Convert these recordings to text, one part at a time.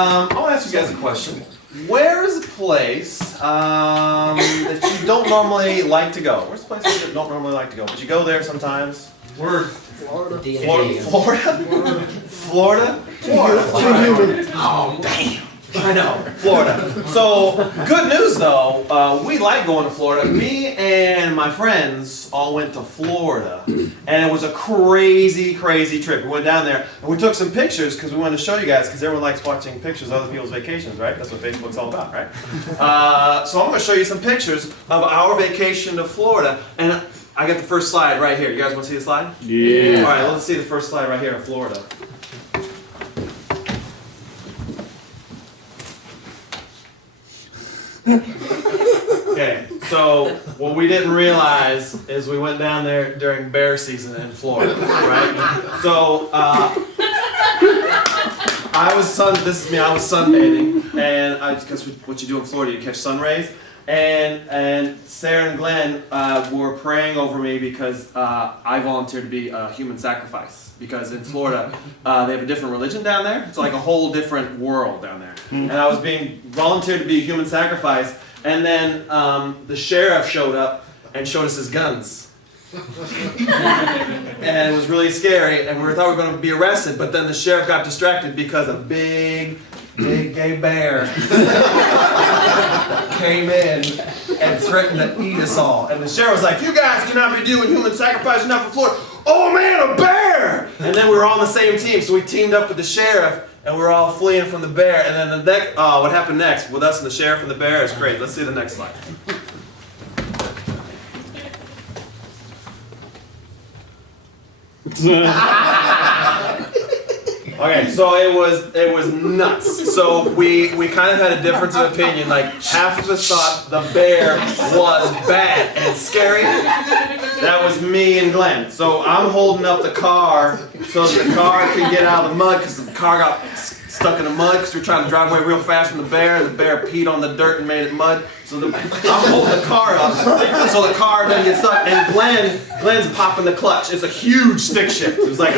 I want to ask you guys a question. Where is a place that you don't normally like to go? Where's a place that you don't normally like to go, but you go there sometimes? Word. Florida. Florida? Florida? Florida. Oh, damn. I know, Florida. So, good news though, we like going to Florida. Me and my friends all went to Florida, and it was a crazy, crazy trip. We went down there, and we took some pictures because we wanted to show you guys, because everyone likes watching pictures of other people's vacations, right? That's what Facebook's all about, right? So I'm going to show you some pictures of our vacation to Florida, and I got the first slide right here. You guys want to see the slide? Yeah. All right, let's see the first slide right here in Florida. Okay, so what we didn't realize is we went down there during bear season in Florida, right? So I was sunbathing, and because what you do in Florida, you catch sun rays, and Sarah and Glenn were praying over me because I volunteered to be a human sacrifice. Because in Florida, they have a different religion down there. It's like a whole different world down there. And I was being volunteered to be a human sacrifice, and then the sheriff showed up and showed us his guns. And it was really scary, and we thought we were going to be arrested, but then the sheriff got distracted because a big gay bear came in and threatened to eat us all. And the sheriff was like, "You guys cannot be doing human sacrifice, you're not from Florida." "Oh man, a bear!" And then we were all on the same team, so we teamed up with the sheriff, and we were all fleeing from the bear. And then what happened next with us and the sheriff and the bear is great. Let's see the next slide. Okay, so it was nuts. So we kind of had a difference of opinion. Like half of us thought the bear was bad and scary. That was me and Glenn. So I'm holding up the car so that the car can get out of the mud, because the car got stuck in the mud because we were trying to drive away real fast from the bear. The bear peed on the dirt and made it mud. So I'm holding the car up so the car doesn't get stuck. And Glenn's popping the clutch. It's a huge stick shift. It was like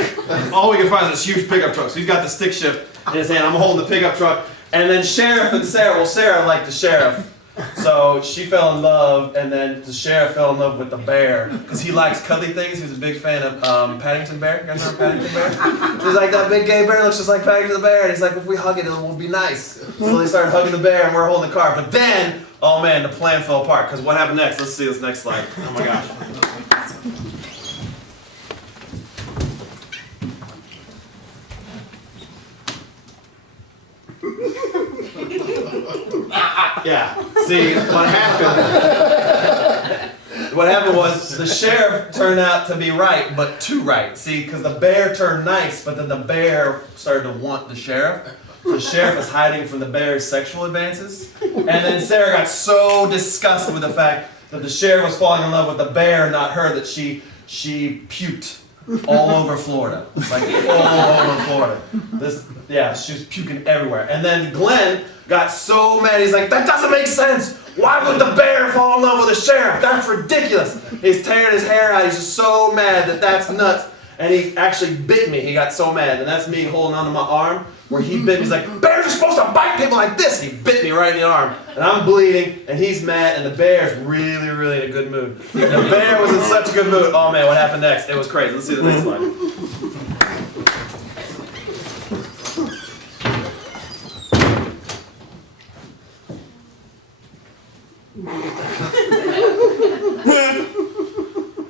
all we could find is this huge pickup truck. So he's got the stick shift in his hand. I'm holding the pickup truck. And then Sheriff and Sarah. Well, Sarah liked the sheriff. So she fell in love, and then the sheriff fell in love with the bear because he likes cuddly things. He's a big fan of Paddington Bear. You guys remember Paddington Bear? She's like, "That big gay bear looks just like Paddington the Bear." And he's like, "If we hug it, it will be nice." So they started hugging the bear, and we're holding the car. But then, oh man, the plan fell apart. Because what happened next? Let's see this next slide. Oh my gosh. Yeah. See, what happened was the sheriff turned out to be right, but too right. See, because the bear turned nice, but then the bear started to want the sheriff. So the sheriff is hiding from the bear's sexual advances. And then Sarah got so disgusted with the fact that the sheriff was falling in love with the bear, not her, that she puked all over Florida. Like all over Florida. She was puking everywhere. And then Glenn got so mad, he's like, "That doesn't make sense. Why would the bear fall in love with the sheriff? That's ridiculous." He's tearing his hair out. He's just so mad that's nuts. And he actually bit me. He got so mad. And that's me holding onto my arm where he bit me. He's like, "Bears are supposed to bite people like this." And he bit me right in the arm. And I'm bleeding, and he's mad, and the bear's really, really in a good mood. The bear was in such a good mood. Oh man, what happened next? It was crazy. Let's see the next slide.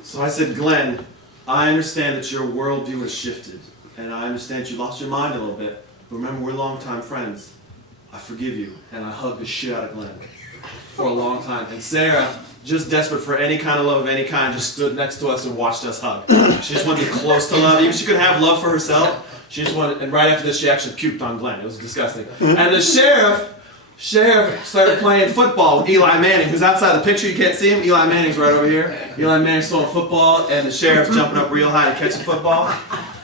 So I said, "Glenn, I understand that your worldview has shifted, and I understand you lost your mind a little bit, but remember, we're longtime friends. I forgive you." And I hugged the shit out of Glenn for a long time. And Sarah, just desperate for any kind of love of any kind, just stood next to us and watched us hug. She just wanted to be close to love. Even she couldn't have love for herself. She just wanted, and right after this, she actually puked on Glenn. It was disgusting. And the sheriff started playing football with Eli Manning, who's outside the picture. You can't see him. Eli Manning's right over here. Eli Manning's throwing football, and the sheriff's jumping up real high to catch the football.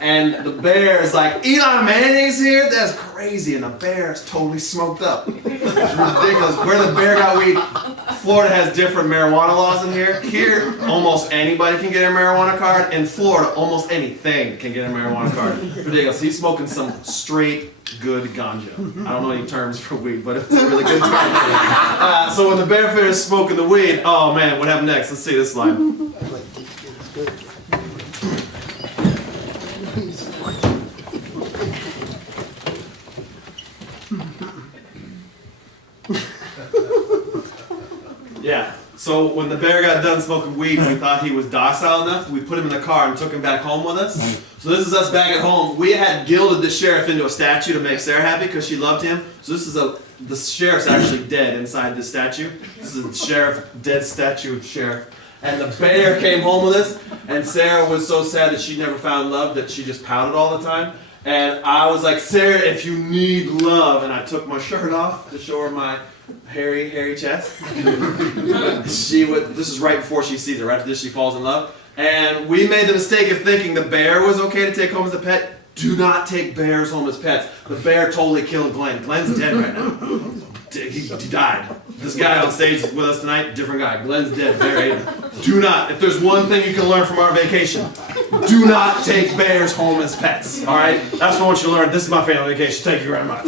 And the bear is like, "Eli Manning's here? That's crazy." And the bear is totally smoked up. It's ridiculous. Where the bear got weed, Florida has different marijuana laws in here. Here, almost anybody can get a marijuana card. In Florida, almost anything can get a marijuana card. Ridiculous. He's smoking some straight good ganja. I don't know any terms for weed, but it's a really good term. So when the bear finished smoking the weed, oh man, what happened next? Let's see this slide. Yeah, so when the bear got done smoking weed, we thought he was docile enough. We put him in the car and took him back home with us. So this is us back at home. We had gilded the sheriff into a statue to make Sarah happy because she loved him. So this is the sheriff's actually dead inside this statue. This is a sheriff, dead statue of sheriff. And the bear came home with us, and Sarah was so sad that she never found love that she just pouted all the time. And I was like, Sarah, if you need love, and I took my shirt off to show her my hairy chest. This is right before she sees it, right after this she falls in love. And we made the mistake of thinking the bear was okay to take home as a pet. Do not take bears home as pets. The bear totally killed Glenn. Glenn's dead right now. He died. This guy on stage with us tonight, different guy. Glenn's dead. Bear ate him. Do not, if there's one thing you can learn from our vacation, do not take bears home as pets. All right? That's what I want you to learn. This is my family vacation. Thank you very much.